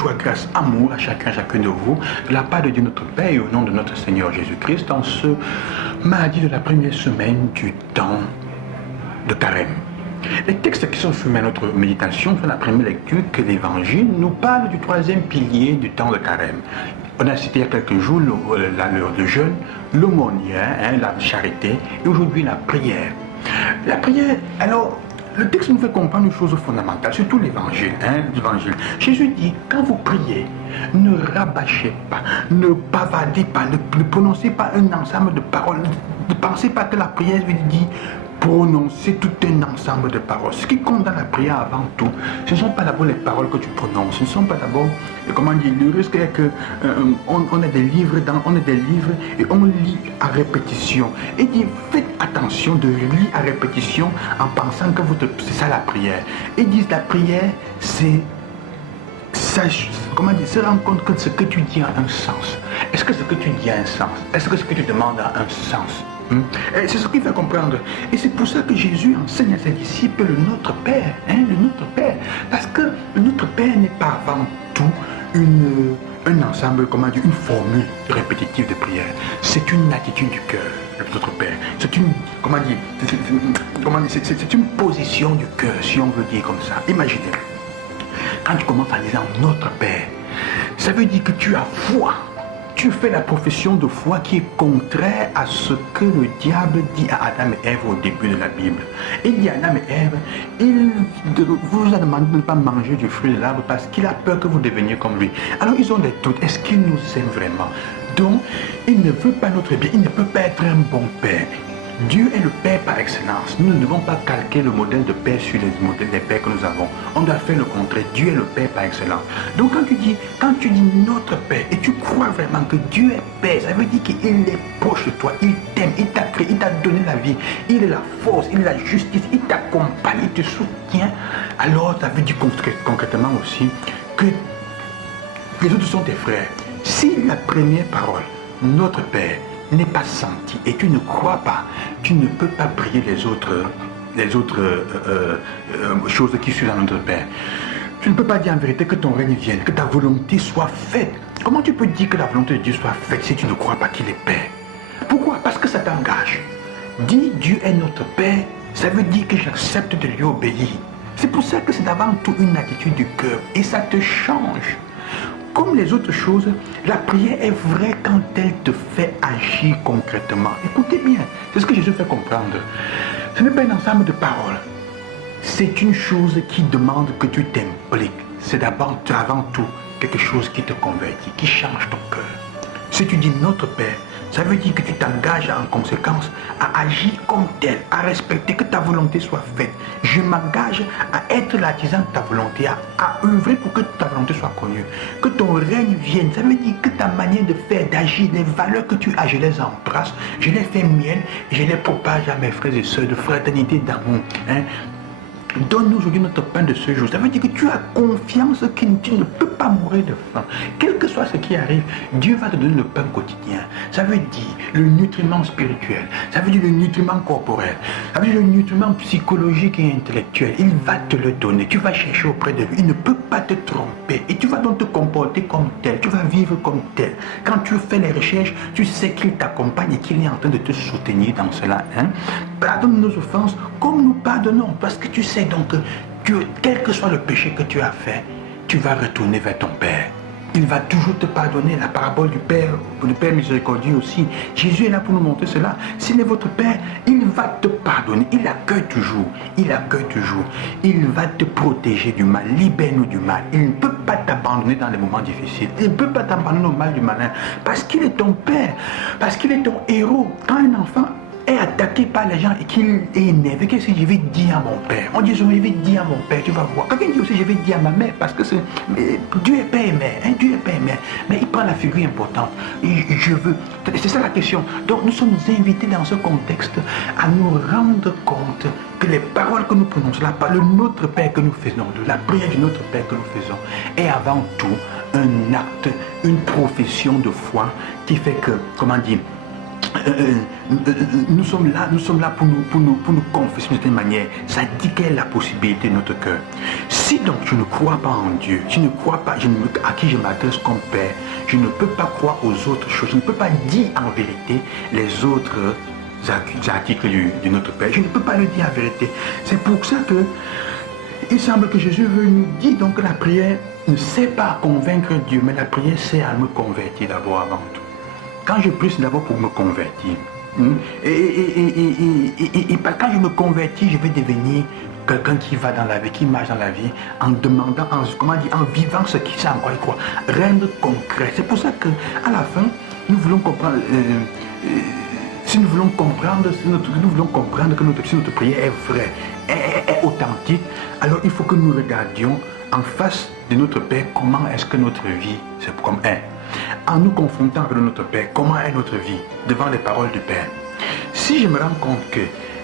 joie, grâce, amour à chacun de vous, de la part de Dieu notre Père et au nom de notre Seigneur Jésus-Christ, en ce mardi de la première semaine du temps de Carême. Les textes qui sont soumis à notre méditation sont la première lecture que l'Évangile nous parle du troisième pilier du temps de Carême. On a cité il y a quelques jours l'heure de jeûne, l'aumônier, la charité, et aujourd'hui la prière. La prière, alors, le texte nous fait comprendre une chose fondamentale, surtout l'Évangile. Jésus dit, quand vous priez, ne rabâchez pas, ne bavardez pas, ne prononcez pas un ensemble de paroles, ne pensez pas que la prière veut dire prononcer tout un ensemble de paroles. Ce qui compte dans la prière avant tout, ce ne sont pas d'abord les paroles que tu prononces, ce ne sont pas d'abord, comment dire, le risque est que on a des livres et on lit à répétition. Et dit, faites attention de lire à répétition en pensant que c'est ça la prière. Et disent la prière, c'est se rendre compte que ce que tu dis a un sens. Est-ce que ce que tu dis a un sens? Est-ce que ce que tu demandes a un sens? C'est ce qu'il fait comprendre. Et c'est pour ça que Jésus enseigne à ses disciples le Notre Père. Le Notre Père. Parce que le Notre Père n'est pas avant tout un ensemble, une formule répétitive de prière. C'est une attitude du cœur, le Notre Père. C'est une, c'est une position du cœur, si on veut dire comme ça. Imaginez, quand tu commences en disant Notre Père, ça veut dire que tu as foi. Tu fais la profession de foi qui est contraire à ce que le diable dit à Adam et Ève au début de la Bible. Il dit à Adam et Ève, il vous a demandé de ne pas manger du fruit de l'arbre parce qu'il a peur que vous deveniez comme lui. Alors ils ont des doutes, est-ce qu'il nous aime vraiment? Donc, il ne veut pas notre bien, il ne peut pas être un bon père. Dieu est le Père par excellence. Nous ne devons pas calquer le modèle de Père sur les modèles des pères que nous avons. On doit faire le contraire. Dieu est le Père par excellence. Donc quand tu dis notre Père et tu crois vraiment que Dieu est Père, ça veut dire qu'il est proche de toi, il t'aime, il t'a créé, il t'a donné la vie, il est la force, il est la justice, il t'accompagne, il te soutient. Alors ça veut dire concrètement aussi que les autres sont tes frères. Si la première parole, notre Père, n'est pas senti et tu ne crois pas, tu ne peux pas prier les autres choses qui sont dans notre Père. Tu ne peux pas dire en vérité que ton règne vienne, que ta volonté soit faite. Comment tu peux dire que la volonté de Dieu soit faite si tu ne crois pas qu'il est Père? Pourquoi? Parce que ça t'engage. Dis Dieu est notre Père, ça veut dire que j'accepte de lui obéir. C'est pour ça que c'est avant tout une attitude du cœur et ça te change. Comme les autres choses, la prière est vraie quand elle te fait agir concrètement. Écoutez bien, c'est ce que Jésus fait comprendre. Ce n'est pas un ensemble de paroles. C'est une chose qui demande que tu t'impliques. C'est d'abord, avant tout, quelque chose qui te convertit, qui change ton cœur. Si tu dis notre Père, ça veut dire que tu t'engages en conséquence à agir comme tel, à respecter que ta volonté soit faite. Je m'engage à être l'artisan de ta volonté, à œuvrer pour que ta volonté soit connue. Que ton règne vienne, ça veut dire que ta manière de faire, d'agir, les valeurs que tu as, je les embrasse, je les fais miennes, et je les propage à mes frères et sœurs de fraternité, d'amour. Donne-nous aujourd'hui notre pain de ce jour. Ça veut dire que tu as confiance que tu ne peux pas mourir de faim. Quel que soit ce qui arrive, Dieu va te donner le pain quotidien. Ça veut dire le nutriment spirituel. Ça veut dire le nutriment corporel. Ça veut dire le nutriment psychologique et intellectuel. Il va te le donner. Tu vas chercher auprès de lui. Il ne peut pas te tromper. Et tu vas donc te comporter comme tel. Tu vas vivre comme tel. Quand tu fais les recherches, tu sais qu'il t'accompagne et qu'il est en train de te soutenir dans cela. Pardonne nos offenses comme nous pardonnons. Parce que tu sais donc que quel que soit le péché que tu as fait, tu vas retourner vers ton Père. Il va toujours te pardonner. La parabole du Père miséricordieux aussi. Jésus est là pour nous montrer cela. S'il est votre Père, il va te pardonner. Il accueille toujours. Il accueille toujours. Il va te protéger du mal. Libère-nous du mal. Il ne peut pas t'abandonner dans les moments difficiles. Il ne peut pas t'abandonner au mal du malin. Parce qu'il est ton Père. Parce qu'il est ton héros. Quand un enfant est attaqué par les gens et qu'il est énervé, qu'est-ce que je vais dire à mon père? On dit je vais dire à mon père, tu vas voir. Quelqu'un dit aussi je vais dire à ma mère, parce que Dieu est père et mère, Dieu est père et mère, mais il prend la figure importante. Je veux, c'est ça la question. Donc nous sommes invités dans ce contexte à nous rendre compte que les paroles que nous prononçons, le Notre Père que nous faisons, la prière du Notre Père que nous faisons, est avant tout un acte, une profession de foi qui fait que, comment dire, nous sommes là pour nous confesser d'une certaine manière. Ça dit quelle est la possibilité de notre cœur. Si donc je ne crois pas en Dieu, je ne crois pas à qui je m'adresse comme Père, je ne peux pas croire aux autres choses, je ne peux pas dire en vérité les autres articles de notre Père. Je ne peux pas le dire en vérité. C'est pour ça que il semble que Jésus veut nous dire donc que la prière ne sait pas convaincre Dieu, mais la prière sert à me convertir d'abord avant tout. Quand je prie, c'est d'abord pour me convertir. Et quand je me convertis, je vais devenir quelqu'un qui va dans la vie, qui marche dans la vie, en demandant, en vivant ce qui s'est encore quoi, rendre concret. C'est pour ça qu'à la fin, nous voulons comprendre. Si nous voulons comprendre que notre prière est vraie, est authentique, alors il faut que nous regardions en face de notre Père comment est-ce que notre vie c'est comme est. En nous confrontant avec notre Père, comment est notre vie devant les paroles du Père. Si je me rends compte que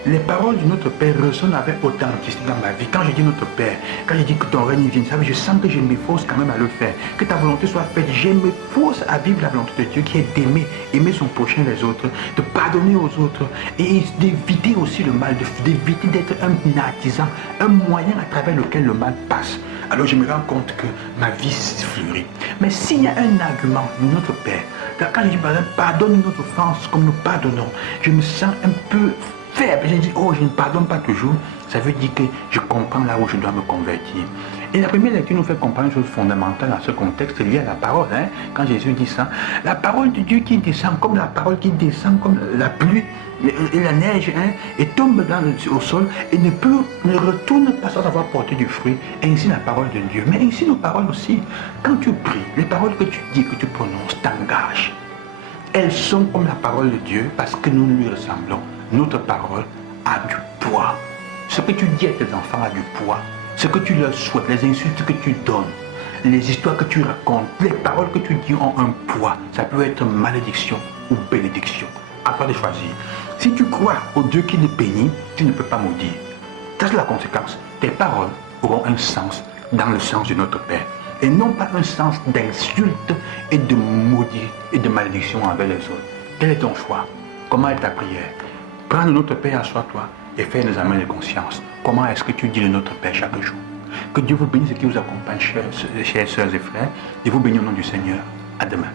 les paroles de notre Père résonnent avec authenticité dans ma vie, quand je dis notre Père, quand je dis que ton règne vienne, je sens que je m'efforce quand même à le faire, que ta volonté soit faite, je m'efforce à vivre la volonté de Dieu qui est d'aimer, aimer son prochain les autres, de pardonner aux autres et d'éviter aussi le mal, d'éviter d'être un artisan, un moyen à travers lequel le mal passe. Alors je me rends compte que ma vie fleurit. Mais s'il y a un argument de notre Père, quand je dis par exemple, pardonne notre offense comme nous pardonnons, je me sens un peu faible. Je dis, oh, je ne pardonne pas toujours. Ça veut dire que je comprends là où je dois me convertir. Et la première lecture nous fait comprendre une chose fondamentale dans ce contexte lié à la parole. Quand Jésus dit ça, la parole de Dieu qui descend comme la parole qui descend comme la pluie et la neige, et tombe au sol et ne retourne pas sans avoir porté du fruit. Ainsi la parole de Dieu. Mais ainsi nos paroles aussi. Quand tu pries, les paroles que tu dis, que tu prononces, t'engagent. Elles sont comme la parole de Dieu parce que nous lui ressemblons. Notre parole a du poids. Ce que tu dis à tes enfants a du poids. Ce que tu leur souhaites, les insultes que tu donnes, les histoires que tu racontes, les paroles que tu dis ont un poids. Ça peut être malédiction ou bénédiction. À toi de choisir. Si tu crois au Dieu qui te bénit, tu ne peux pas maudire. C'est la conséquence. Tes paroles auront un sens dans le sens de notre Père. Et non pas un sens d'insulte et de maudit et de malédiction envers les autres. Quel est ton choix? Comment est ta prière? Prends le Notre Père, assois-toi et fais un examen de conscience. Comment est-ce que tu dis le Notre Père chaque jour? Que Dieu vous bénisse et qu'il vous accompagne, chers sœurs et frères. Et vous bénisse au nom du Seigneur. À demain.